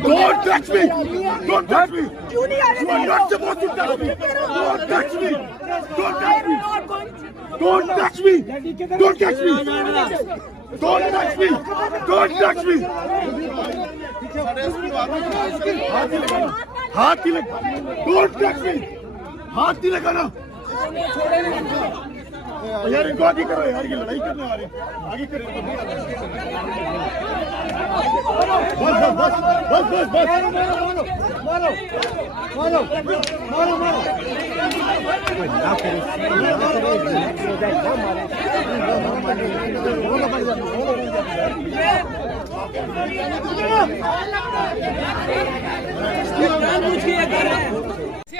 Don't touch me! Don't touch me! You are not supposed to touch me! Don't touch me! Don't touch me! Don't touch me! Don't touch me! Don't touch me! Don't touch me! हाथ ही लगा! Don't touch me! हाथ ही लगाना! यार इनको आगे करो यार, ये लड़ाई करने वाले आगे करो। बस बस बस बस बस मारो मारो मारो मारो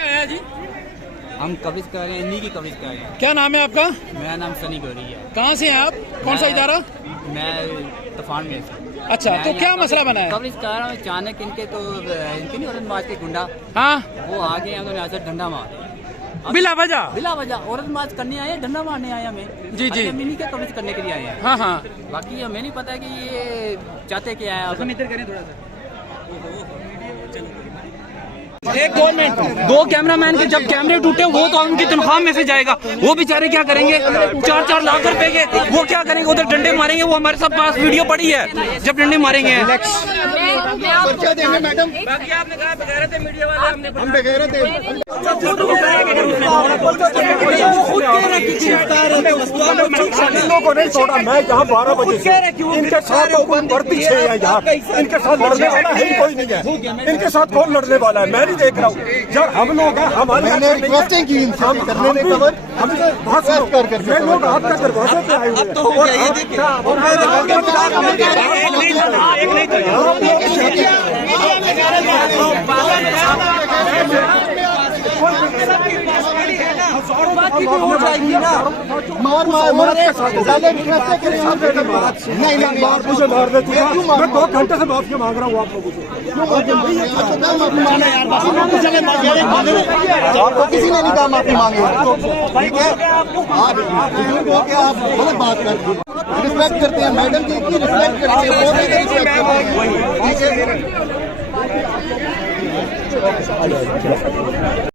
आया जी, हम कवरेज कर रहे हैं, इन्हीं की कवरेज कर रहे हैं। क्या नाम है आपका? मेरा नाम सनी गौरी है। कहाँ से हैं आप? कौन सा इदारा? मैं तूफान में से। अच्छा, तो क्या मसला बना है? कवरेज कर रहा हूँ, अचानक इनके नहीं औरंगाबाद के गुंडा हाँ, वो आ गए, उन्होंने आकर डंडा मार बिला वजह औरंगाबाद करने आए, डंडा मारने आए हमें। जी जी, हम इन्हीं के कवरेज करने के लिए आए हैं। हाँ हाँ, बाकी हमें नहीं पता कि ये चाहते क्या है। इधर करें थोड़ा सा। एक गवर्नमेंट, दो कैमरामैन के जब कैमरे टूटे वो तो उनकी तनख्वाह में से जाएगा, वो बेचारे क्या करेंगे? 4-4 लाख रुपए के वो क्या करेंगे? उधर डंडे मारेंगे। वो हमारे साथ पास वीडियो पड़ी है जब डंडे मारेंगे। क्या देंगे मैडम? बाकी आपने कहा बगैरत है मीडिया वाले, हम बगैरत हैं। को नहीं छोड़ा। मैं यहाँ 12 बजे से इनके साथ ऊपर पीछे है, यहाँ इनके साथ लड़ने वाला है ही कोई नहीं है। इनके साथ कौन लड़ने वाला है मैं नहीं देख रहा हूँ। जब हम लोग हैं, हमारे रिक्वेस्टिंग की इनसे करने ने कवर हमसे बात कर मैं लोग आपका दरवाजे पे आए हुए मार मार मार के साथ नहीं बार मुझे मार देती है। मैं 2 घंटे से माफी मांग रहा हूँ आप लोगों से। आपको किसी ने नहीं कहा माफी मांगे, ठीक है? आप गलत बात करते हैं। रिस्पेक्ट करते हैं मैडम की, इतनी रिस्पेक्ट करते हैं।